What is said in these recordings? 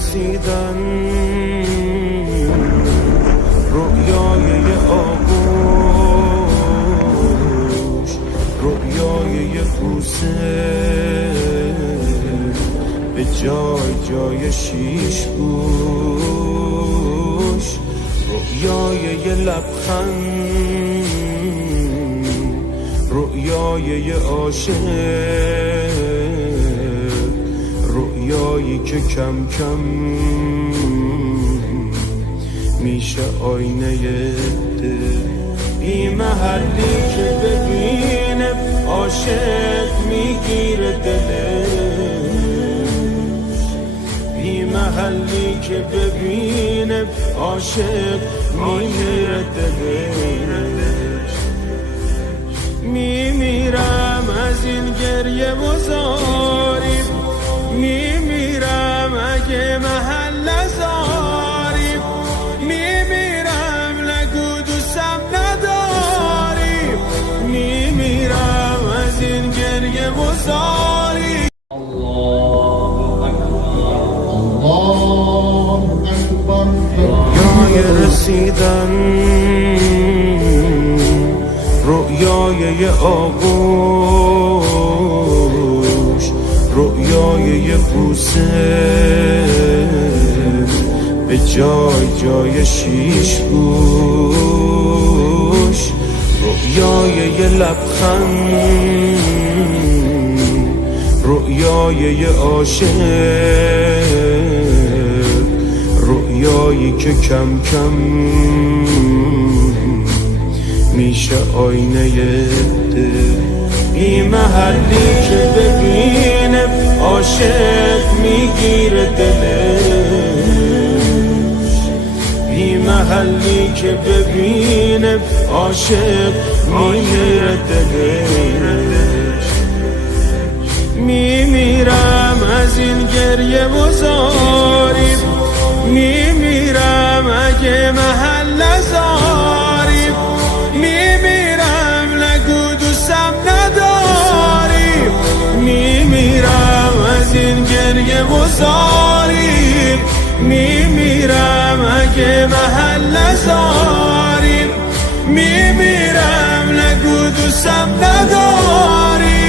رسیدن، رویای آغوش، رویای بوسه به جای جای شیش گوش، رویای لبخند، رویای عاشق، رویایی که کم کم میشه آینه دل. بی محلی که ببینه عاشق میگیره دلش، بی محلی که ببینه عاشق میگیره دلش. میمیرم از این گریه و زاری، میمیرم اگه محل نزاری، میمیرم نگو دوستم نداری، میمیرم از این گریه و زاری. الله اکبر. رویای رسیدن، رویای آغوش، رویای بوسه به جای جای شیش گوش، رویای لبخند، رویای عاشق، رویایی که کم کم میشه آینه دل. بی محلی که ببینه عاشق میگیره دلش، بی محلی که ببینه عاشق میگیره دلش. میمیرم از این گریه و زاری، میمیرم اگه محل نزاری، میمیرم نگو دوستم نداری، میمیرم از این گریه و زاری، میمیرم اگه محل نزاری، میمیرم نگو دوستم نداری.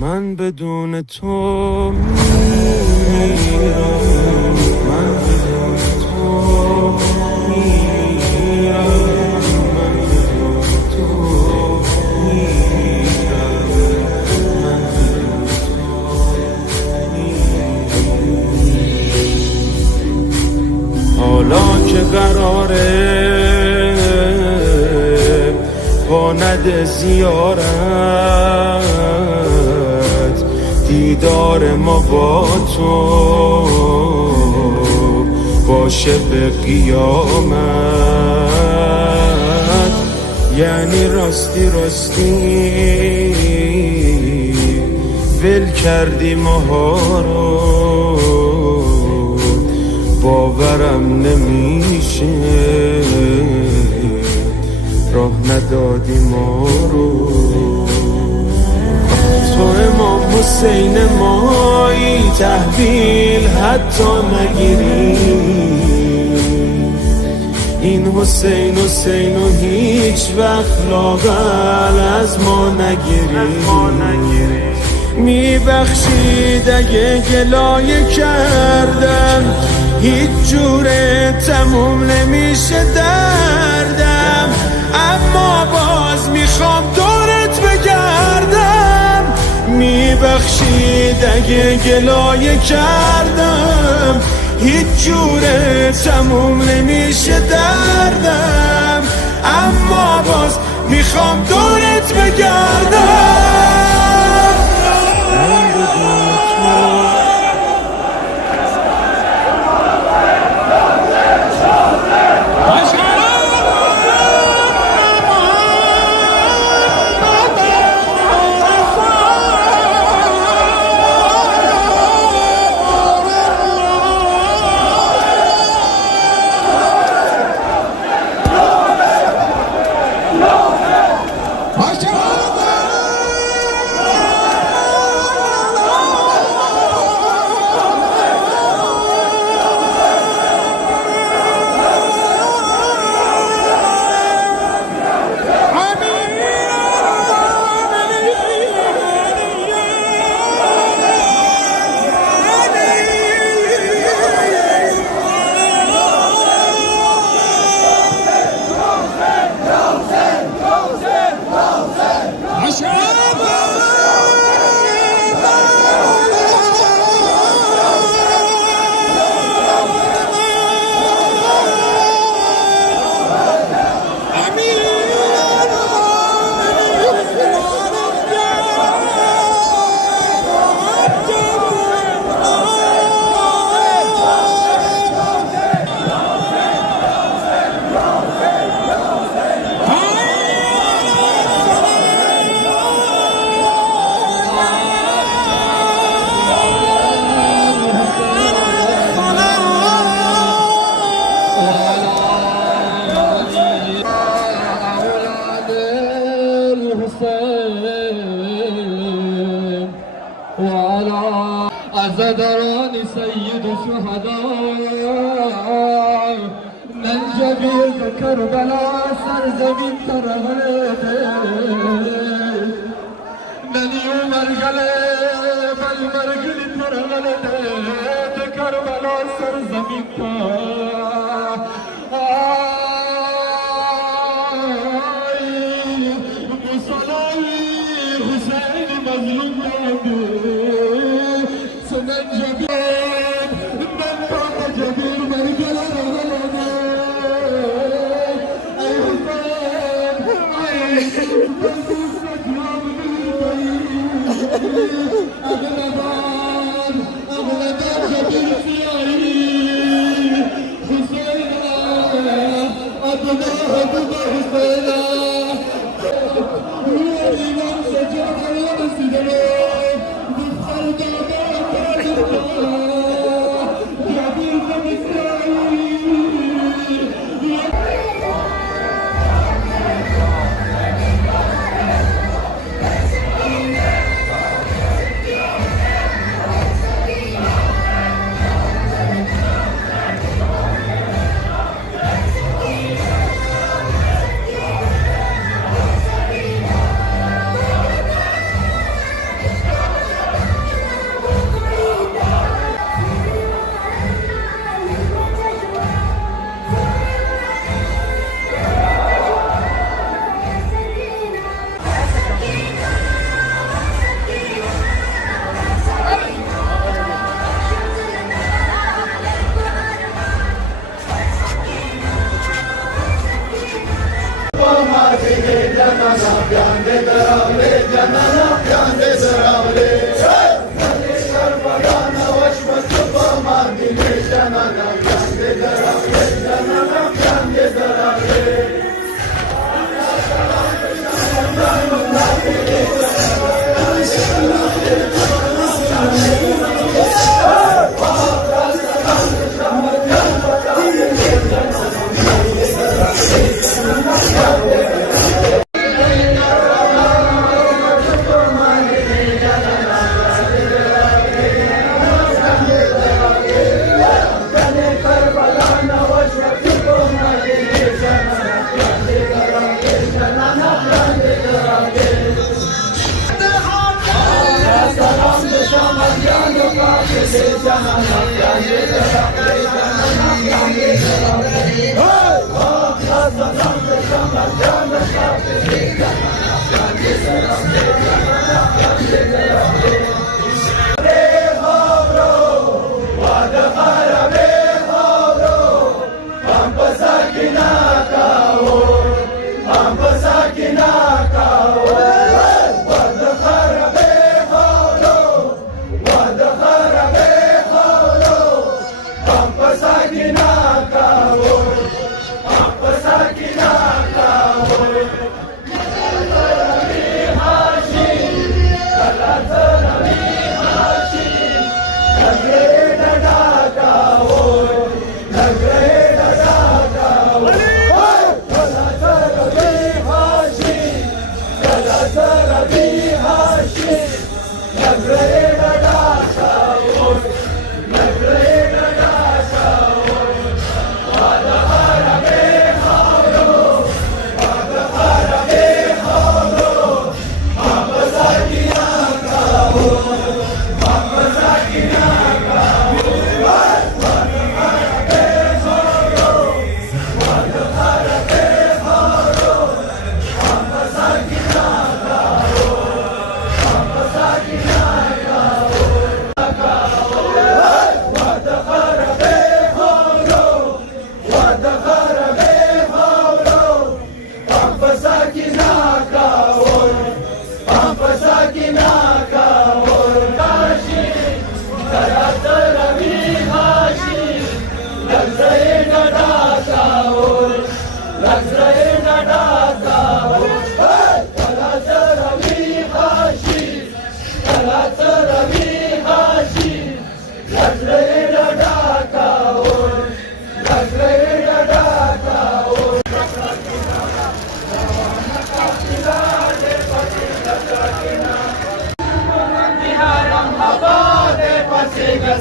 من بدون تو میمیرم، من بدون تو میمیرم، من بدون تو میمیرم، من بدون تو میمیرم. حالا که قراره با نده زیارت، دیدار ما با تو باشه به قیامت، یعنی راستی راستی ول کردی ماها رو، باورم نمیشه راه ندادی ما رو. تو امام حسین مایی تحویل حتی نگیری، این حسین حسین و هیچ وقت لاغل از ما نگیری. میبخشید اگه گلایه کردم، هیچ جوره تموم نمیشه دردم، اما باز میخوام دورت بگردم. میبخشید اگه گلایه کردم، هیچ جوره تموم نمیشه دردم، اما باز میخوام دورت بگردم. Maşallah. عزدران سيد الشهداء من جبیر کربلا سرزمین ترهده من یو مرگله بل مرگلی ترهده کربلا سرزمین مصلای حسین مظلوم سنن جبیر من پاک جبیر مرگله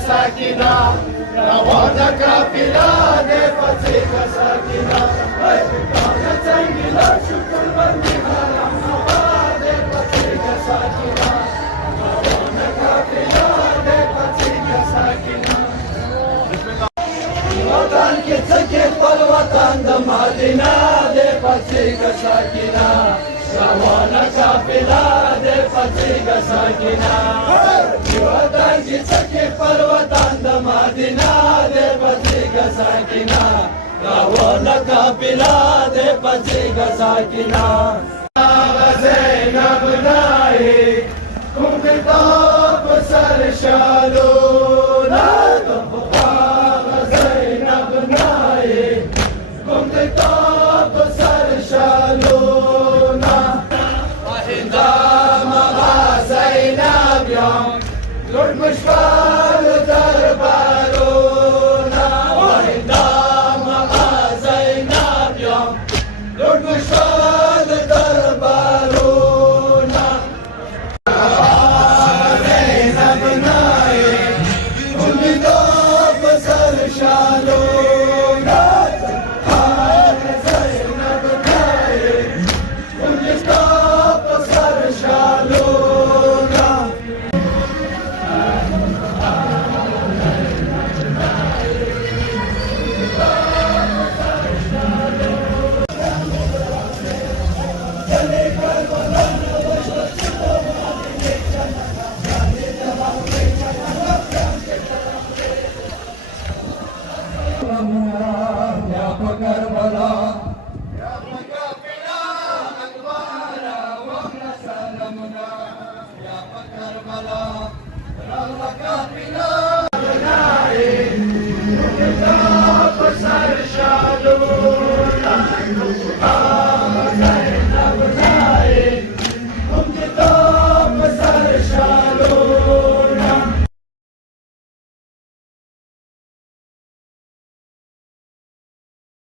ساکینا روانه کافلا ده پچیگا ساکینا کاغ چنگیلا شکر بندی حرم آباد پچیگا ساکینا روانه کافلا ده پچیگا ساکینا وطن کی چکه پر وطن د مدینه ده پچیگا ساکینا روانه کافلا ده پچیگا ساکینا وطن کی چکه پر وطن د مدینه ده پچیگا ساکینا روانه کافلا ده پچیگا ساکینا زینب نای کوم کتاب سر شالو نا زینب نای کوم کتاب سر شالو نا زینب یام لوٹ مشفا